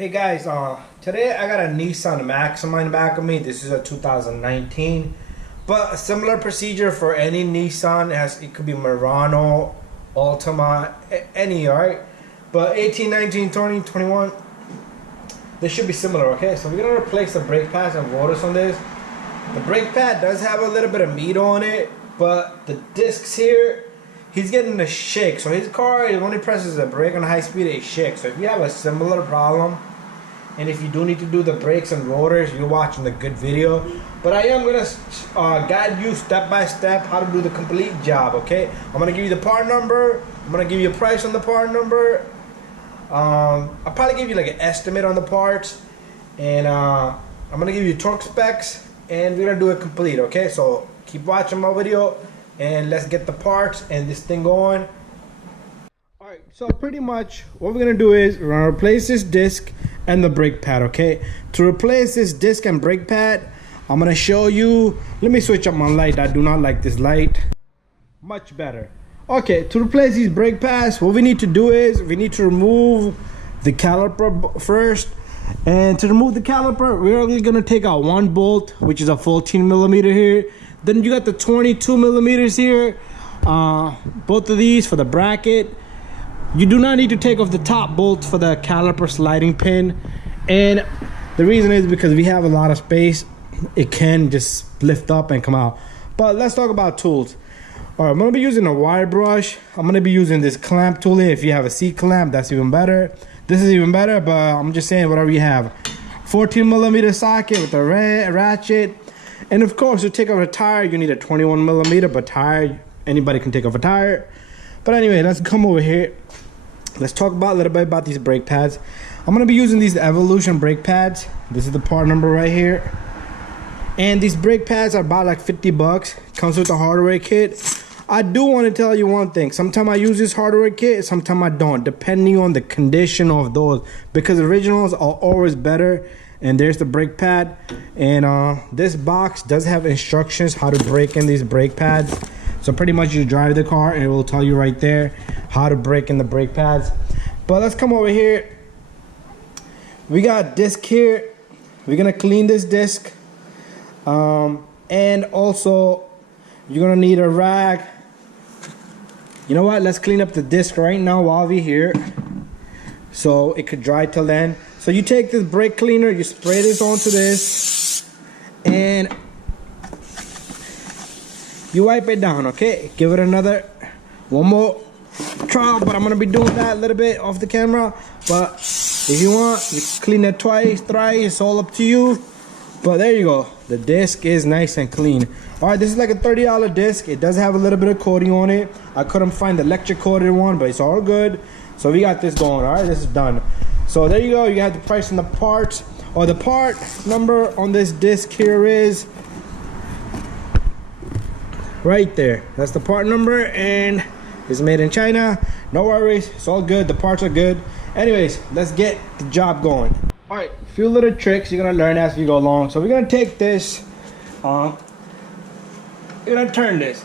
Hey guys, today I got a Nissan Maxima in the back of me. This is a 2019, but a similar procedure for any Nissan. It could be Murano, Altima, any, alright? But 18, 19, 20, 21, they should be similar, okay? So we're gonna replace the brake pads and rotors on this. The brake pad does have a little bit of meat on it, but the discs here, he's getting a shake. So his car, when he presses the brake on high speed, it shakes. So if you have a similar problem, and if you do need to do the brakes and rotors, you're watching the good video. But I am gonna guide you step by step how to do the complete job, okay? I'm gonna give you the part number. I'm gonna give you a price on the part number. I'll probably give you like an estimate on the parts. And I'm gonna give you torque specs, and we're gonna do it complete, okay? So keep watching my video, and let's get the parts and this thing going. Alright, so pretty much what we're gonna do is we're gonna replace this disc and the brake pad, okay? To replace this disc and brake pad, I'm gonna show you. Let me switch up my light. I do not like this light. Much better. Okay, to replace these brake pads, what we need to do is we need to remove the caliper first. And to remove the caliper, we're only gonna take out one bolt, which is a 14 millimeter here. Then you got the 22 millimeters here. Both of these for the bracket. You do not need to take off the top bolt for the caliper sliding pin. And the reason is because we have a lot of space. It can just lift up and come out. But let's talk about tools. All right, I'm gonna be using a wire brush. I'm gonna be using this clamp tool here. If you have a C clamp, that's even better. This is even better, but I'm just saying whatever you have. 14 millimeter socket with a ratchet. And of course, to take off a tire, you need a 21 millimeter, but tire, anybody can take off a tire. But anyway, let's come over here. Let's talk about a little bit about these brake pads. I'm gonna be using these Evolution brake pads. This is the part number right here. And these brake pads are about like 50 bucks. Comes with the hardware kit. I do want to tell you one thing. Sometimes I use this hardware kit, sometimes I don't, depending on the condition of those. Because originals are always better. And there's the brake pad. And this box does have instructions how to break in these brake pads. So pretty much you drive the car and it will tell you right there how to break in the brake pads. But let's come over here. We got disc here. We're gonna clean this disc. And also you're gonna need a rag. You know what? Let's clean up the disc right now while we're here, so it could dry till then. So you take this brake cleaner, you spray this onto this, and you wipe it down, okay? Give it one more trial, but I'm gonna be doing that a little bit off the camera. But if you want, you clean it twice, thrice, it's all up to you. But there you go. The disc is nice and clean. All right, this is like a $30 disc. It does have a little bit of coating on it. I couldn't find the electric coated one, but it's all good. So we got this going. All right, this is done. So there you go. You have the price on the parts, or the part number on this disc here is right there. That's the part number, and it's made in China. No worries, it's all good. The parts are good. Anyways, let's get the job going. All right, a few little tricks you're gonna learn as we go along. So we're gonna take this, you're gonna turn this.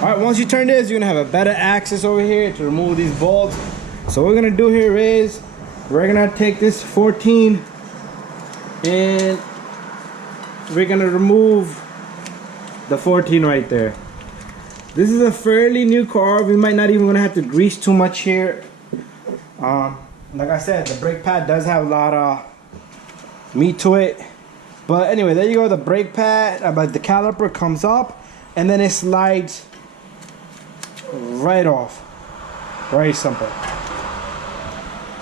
All right, once you turn this, you're gonna have a better access over here to remove these bolts. So what we're gonna do here is, we're gonna take this 14 and we're gonna remove the 14 right there. This is a fairly new car. We might not even gonna have to grease too much here. Like I said, the brake pad does have a lot of meat to it. But anyway, there you go. The brake pad, but the caliper comes up and then it slides right off. Very simple.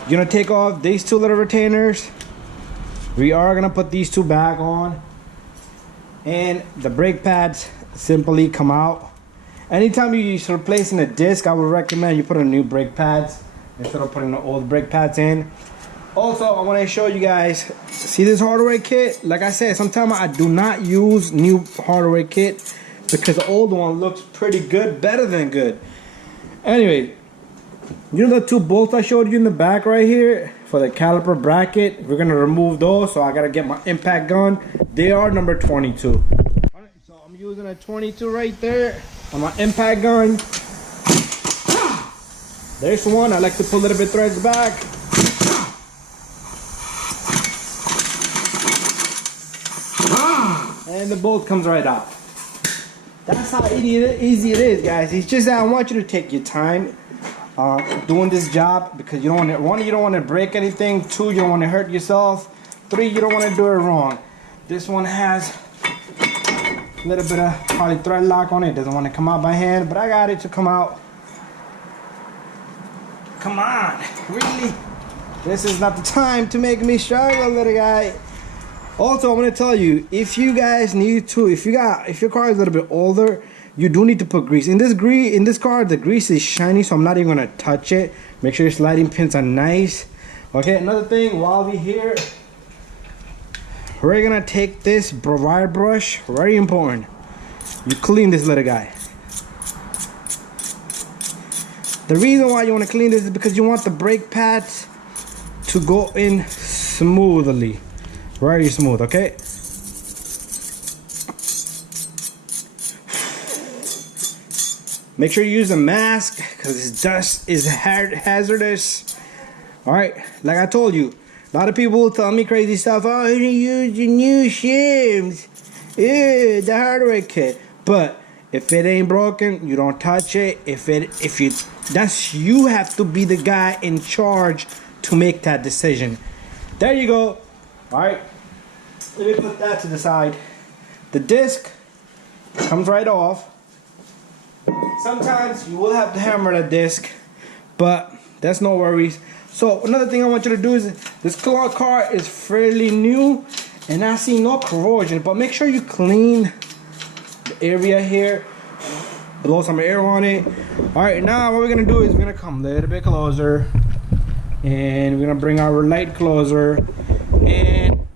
You're gonna take off these two little retainers. We are gonna put these two back on. And the brake pads simply come out. Anytime you're replacing a disc, I would recommend you put in new brake pads instead of putting the old brake pads in. Also, I want to show you guys, see this hardware kit? Like I said, sometimes I do not use new hardware kit because the old one looks pretty good, better than good. Anyway, you know the two bolts I showed you in the back right here for the caliper bracket? We're gonna remove those, so I gotta get my impact gun. They are number 22. All right, so I'm using a 22 right there on my impact gun. There's one. I like to pull a little bit threads back. and the bolt comes right out. That's how easy it is, guys. It's just that I want you to take your time doing this job, because you don't want to, one, you don't want to break anything, two, you don't want to hurt yourself, three, you don't want to do it wrong. This one has a little bit of probably thread lock on it. Doesn't want to come out by hand, but I got it to come out. Come on, really? This is not the time to make me struggle, little guy. Also, I'm gonna tell you, if you guys need to, if your car is a little bit older, you do need to put grease. In this car, the grease is shiny, so I'm not even gonna touch it. Make sure your sliding pins are nice. Okay, another thing, while we're here, we're gonna take this wire brush, very important. You clean this little guy. The reason why you want to clean this is because you want the brake pads to go in smoothly. Very smooth, okay? Make sure you use a mask, because this dust is hazardous. Alright, like I told you, a lot of people tell me crazy stuff. Oh, you use your new shims. Ew, the hardware kit. But if it ain't broken, you don't touch it. You have to be the guy in charge to make that decision. There you go. Alright, let me put that to the side. The disc comes right off. Sometimes you will have to hammer the disc, but that's no worries. So another thing I want you to do is, this car is fairly new and I see no corrosion, but make sure you clean the area here, blow some air on it. Alright, now what we're gonna do is we're gonna come a little bit closer, and we're gonna bring our light closer, and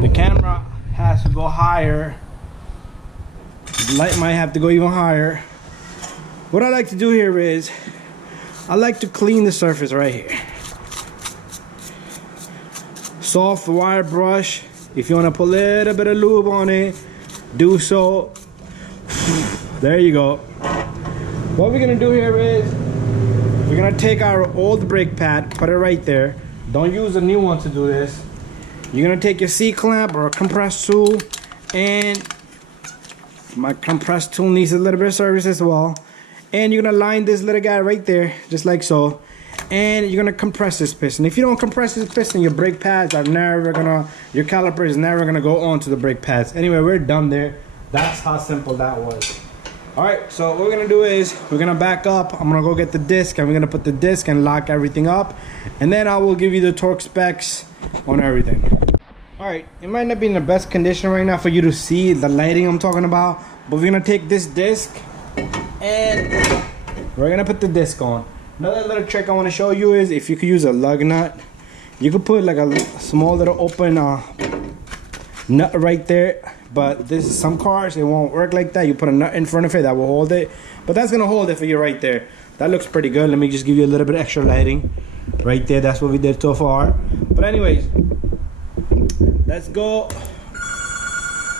the camera has to go higher. The light might have to go even higher. What I like to do here is I like to clean the surface right here. Soft wire brush. If you want to put a little bit of lube on it, do so. There you go. What we're gonna do here is we're gonna take our old brake pad, put it right there. Don't use a new one to do this. You're gonna take your C-clamp or a compressed tool, and my compressed tool needs a little bit of service as well. And you're gonna line this little guy right there, just like so. And you're gonna compress this piston. If you don't compress this piston, your brake pads are never gonna, your caliper is never gonna go onto the brake pads. Anyway, we're done there. That's how simple that was. Alright, so what we're gonna do is we're gonna back up. I'm gonna go get the disc, and we're gonna put the disc and lock everything up. And then I will give you the torque specs on everything. Alright, it might not be in the best condition right now for you to see the lighting I'm talking about, but we're gonna take this disc and we're gonna put the disc on. Another little trick I want to show you is, if you could use a lug nut, you could put like a small little open nut right there. But this is some cars, it won't work like that. You put a nut in front of it that will hold it, but that's gonna hold it for you right there. That looks pretty good. Let me just give you a little bit extra lighting right there. That's what we did so far. But anyways, let's go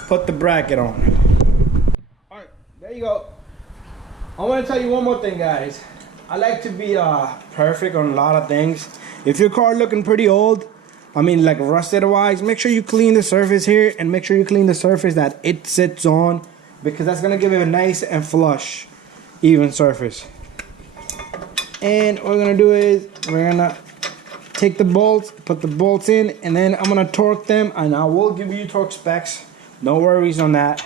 put the bracket on. All right, there you go. I want to tell you one more thing, guys. I like to be perfect on a lot of things. If your car looking pretty old, I mean like rusted wise, make sure you clean the surface here, and make sure you clean the surface that it sits on, because that's gonna give it a nice and flush, even surface. And what we're gonna do is we're gonna take the bolts, put the bolts in, and then I'm gonna torque them, and I will give you torque specs. No worries on that.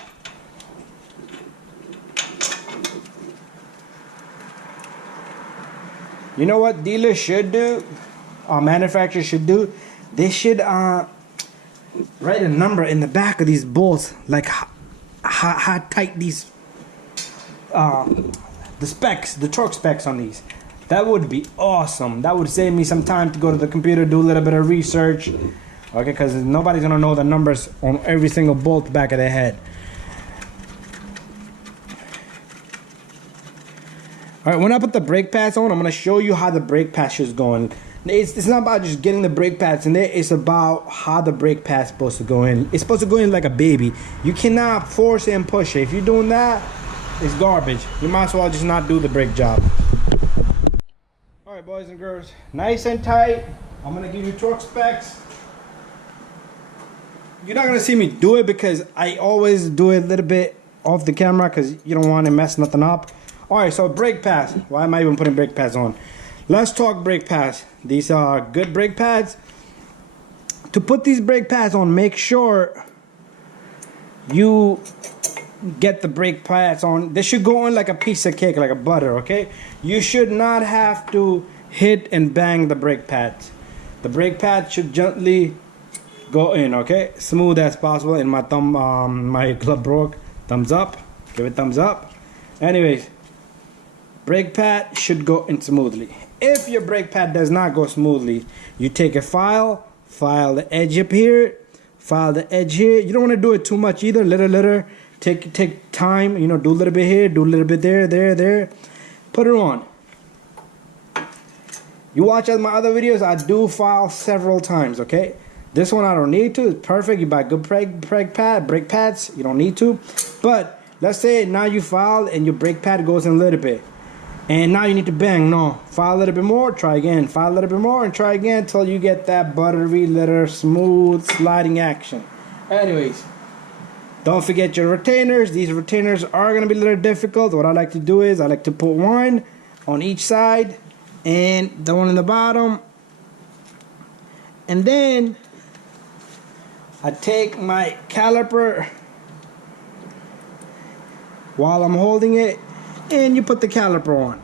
You know what dealers should do, manufacturers should do? They should write a number in the back of these bolts, like how tight these, the specs, the torque specs on these. That would be awesome. That would save me some time to go to the computer, do a little bit of research. Okay, because nobody's gonna know the numbers on every single bolt back of their head. Alright, when I put the brake pads on, I'm going to show you how the brake pads is going. It's not about just getting the brake pads in there, it's about how the brake pad's supposed to go in. It's supposed to go in like a baby. You cannot force it and push it. If you're doing that, it's garbage. You might as well just not do the brake job. Alright, boys and girls, nice and tight. I'm going to give you torque specs. you're not gonna see me do it because I always do it a little bit off the camera because you don't want to mess nothing up. All right, so brake pads. Why am I even putting brake pads on? Let's talk brake pads. These are good brake pads. To put these brake pads on, make sure you get the brake pads on. They should go on like a piece of cake, like a butter, okay? You should not have to hit and bang the brake pads. The brake pad should gently go in, okay? Smooth as possible. And my my glove broke. Thumbs up. Give it thumbs up. Anyways, brake pad should go in smoothly. If your brake pad does not go smoothly, you take a file the edge up here, file the edge here. You don't want to do it too much either. Little. Take time. You know, do a little bit here, do a little bit there. Put it on. You watch my other videos, I do file several times, okay? This one I don't need to. It's perfect. You buy good brake pads. You don't need to. But let's say now you file and your brake pad goes in a little bit. And now you need to bang. No. File a little bit more. Try again. File a little bit more and try again until you get that buttery, little smooth sliding action. Anyways, don't forget your retainers. These retainers are going to be a little difficult. What I like to do is I like to put one on each side and the one in the bottom. And then I take my caliper while I'm holding it, and you put the caliper on.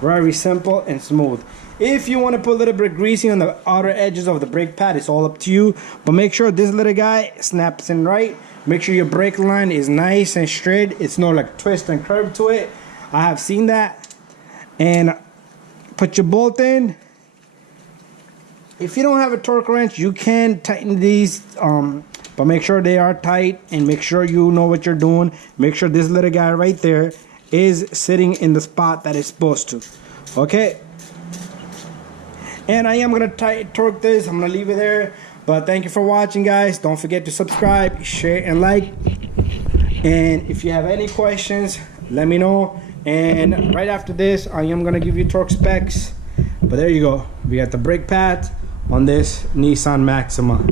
Very simple and smooth. If you want to put a little bit of greasing on the outer edges of the brake pad, it's all up to you. But make sure this little guy snaps in right. Make sure your brake line is nice and straight. It's no like twist and curve to it. I have seen that. And put your bolt in. If you don't have a torque wrench, you can tighten these, but make sure they are tight and make sure you know what you're doing. Make sure this little guy right there is sitting in the spot that it's supposed to. Okay? And I am going to torque this. I'm going to leave it there. But thank you for watching, guys. Don't forget to subscribe, share, and like. And if you have any questions, let me know. And right after this, I am going to give you torque specs. But there you go. We got the brake pads on this Nissan Maxima.